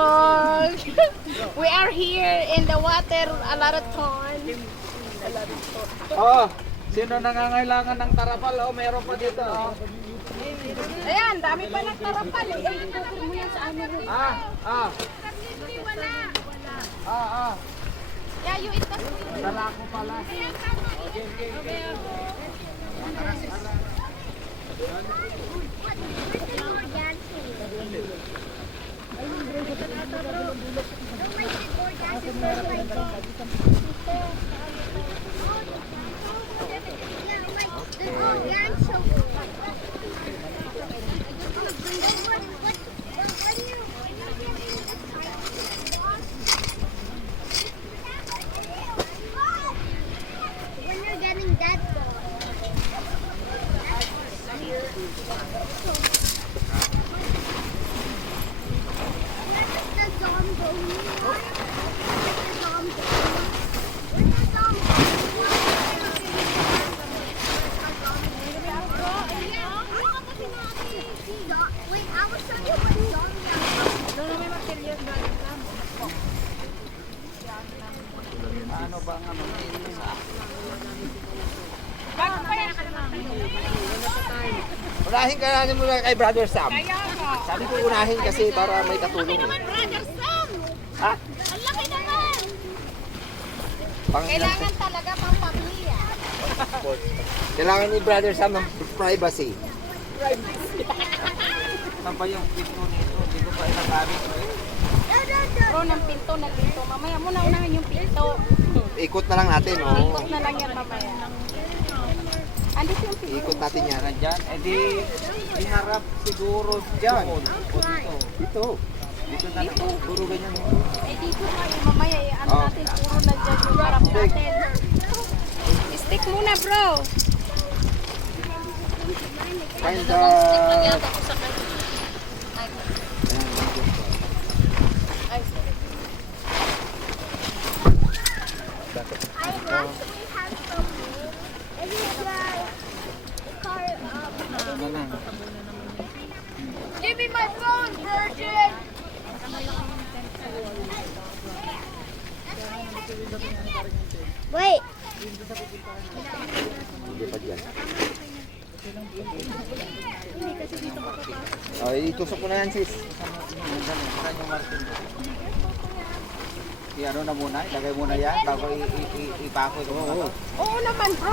vlog. We are here in the water a lot of time. Oh, sino nangangailangan ng tarapal? Oh, meron pa dito. Oh. Ayan, dami pa ng tarapal. Kukunin mo yan sa amin. Yeah, you eat that. Dala ko pala. Okay. When you're getting that ball. The zombie. Wait, I was telling you what zombie. Ano ba ang ano? Unahin ka natin muna kay Brother Sam. Sabi ko unahin kasi para may katulong. Brother Sam! Ha? Ang laki naman! Pangilan Kailangan talaga pang pamilya. Kailangan ni Brother Sam ng privacy. Saan pa yung pinto nito? Hindi ko pa inagamit. Bro, ng pinto. Mamaya muna unahin yung pinto. Ikot na lang natin, oh. Ikot na lang yan mamaya. Andito yung pinto. Ikot natin yan. Nandyan. Eh di, iharap siguro dyan. O dito. Dito. Dito na lang. Puro ganyan. Eh dito tayo mamaya. Ano natin, puro na dyan yung harap natin. Stick muna, bro. Kinda... Ay, sorry. I actually have some. This is the car. Ano na. Give me my phone, virgin! Wait. Hindi pa dyan. Oh, itusok ko na yan, sis. Saan yung marking ko? I-ano na muna, ilagay muna yan bago ipako ito. Oo naman, bro.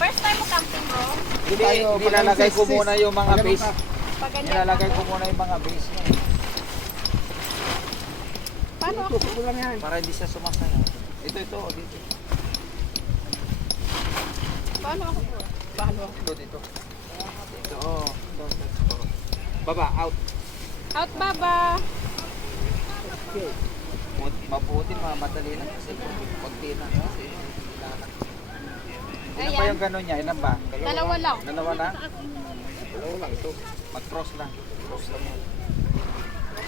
First time mo camping, bro? Hindi, nilalagay ko muna yung mga base. Pag ganyan. Nilalagay ko muna yung mga base niya. Paano ako? Para hindi siya sumasaya. Ito, dito. Paano ako, bro? Paano ako? Dito. Ito, ito. Baba, out. Out, baba. Mabuti, madali lang kasi konti na. Ilan ba yung gano'n niya? Ilan ba? Dalawa lang. Dalawa lang? Dalawa lang ito. Mag-cross lang. Cross lang yan.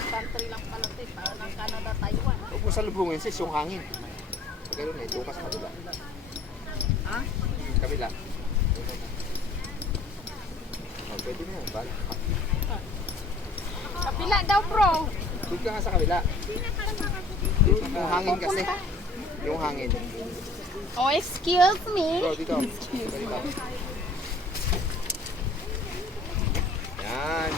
Country lang pala ito. Parang ng Canada, Taiwan. Huwag mo salubungin sis, yung hangin. Pag gano'n eh, tukas kabila. Ha? Kabila. Oh, pwede mo, bala. Kapila daw, bro. Doon ka nga sa kabila. Yung hangin kasi. Yung hangin. Oh, excuse me. Bro, dito. Dito. Yan.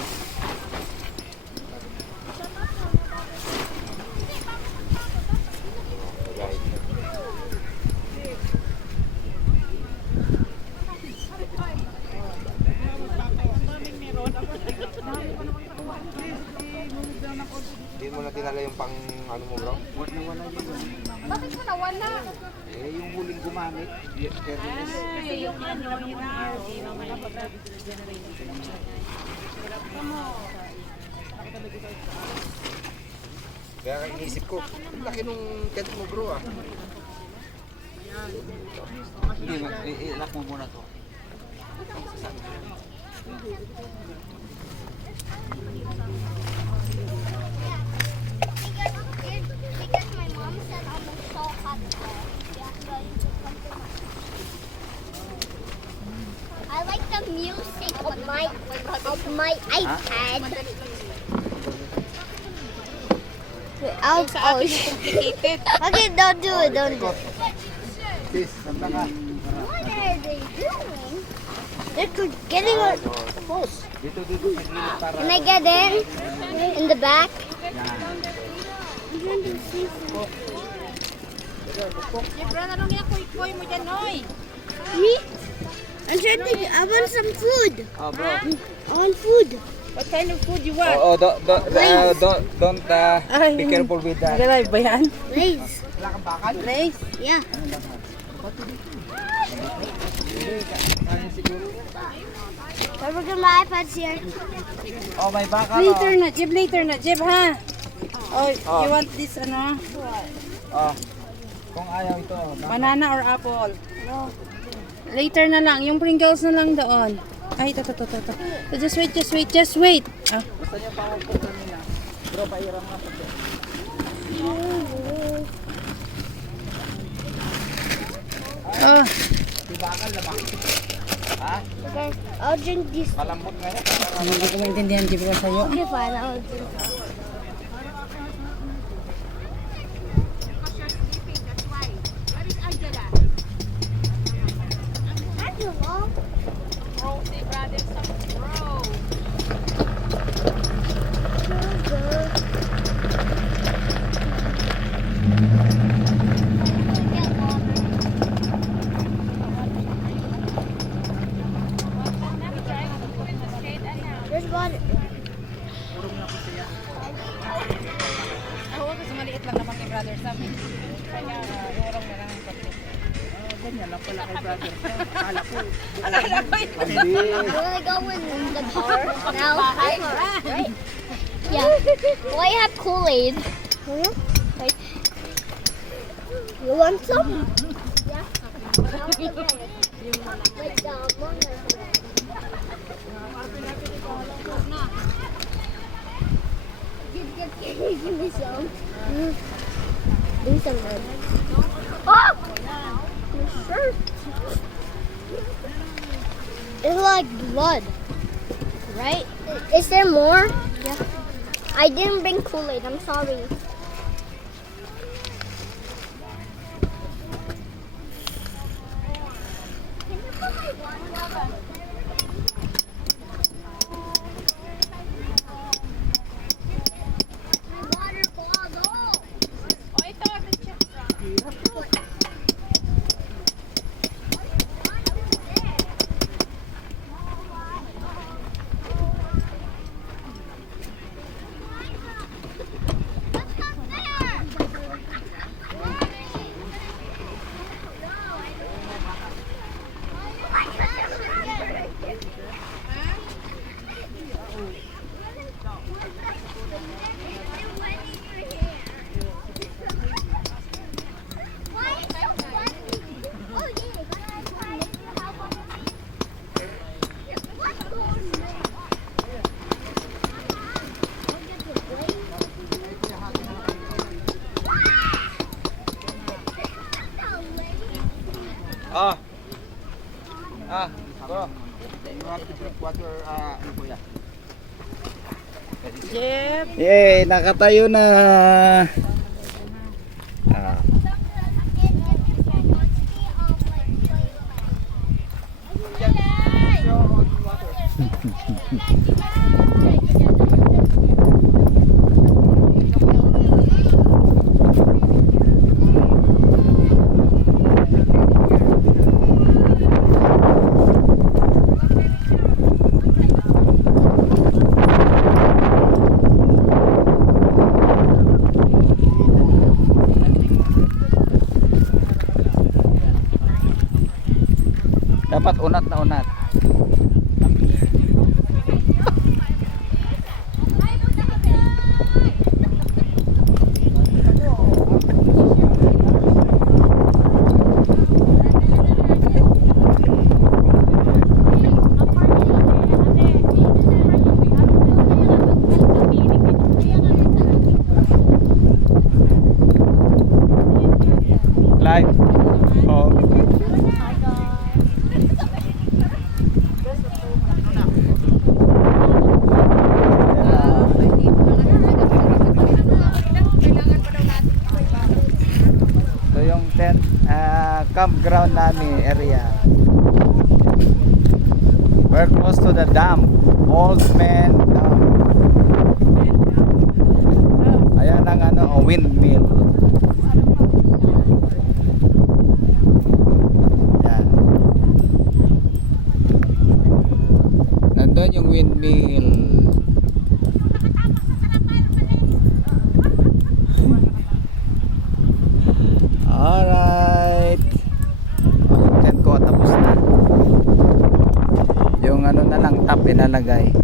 Right. Hindi mo na tinala yung pang ano mo, bro? Wala yun. Bakit mo nawala? Eh, yung huling gumamit. Careless. Ay, yung ano, yung Kaya iniisip ko, ang laki nung tent mo, bro, ah. Hindi, i-lock mo muna to. Because my mom said I was so hot there. I like the music of my iPad. I'll, Sa oh, atin complicated. okay, don't do it, don't do it. Sis, sanda ka. What are they doing? They're getting on. Tapos, dito sa gilid para. Can I get in the back? Siyempre, anong ginakuy-kuy mo dyan, Noy? Me? I'm trying to. I want some food. Oh, bro. I want food. What kind of food you want? Oh, don't be careful with that. Nag-live ba yan? Lays. Wala kang bakal? Lace. Yeah. Ano siguro? So we're gonna my iPad's here. Oh, may bakal. Later na, Jib, ha? Oh, Oh. you want this, ano? Oh. Kung ayaw ito. Banana or apple? No. Later na lang. Yung Pringles na lang doon. Ay, ito. Just wait. Ah. Gusto niyo pa ako punta nila. Bro, pairam nga po. Oh. Si bakal na bakal. Ha? Okay, I'll drink this. Malambot nga yan. Hindi ko maintindihan, Jib, ko sa'yo. Okay, fine. I'll drink. There's water. Oo, kasi maliit lang naman kay brother sa amin. Kaya, iurong na lang ang konti. Ganyan lang pala kay brother. Akala ko. You wanna go in the car now? Right. Yeah. Well, I have Kool-Aid. Like, you want some? Yeah. Like the one. Give me some. Give me some red. Oh! Your shirt. It's like blood. Right? Is there more? Yeah. I didn't bring Kool-Aid. I'm sorry. Bro. You have to drink water, ano po yan? Jib. Yay, nakatayo na. Ah. Dapat unat na unat. Live. Oh. campground namin area. We're close to the dam. Old Man Dam. Ayan ang ano, windmill. Yan. Nandun yung windmill. Alright. Yung tent ko tapos na. Yung ano na lang tap inalagay.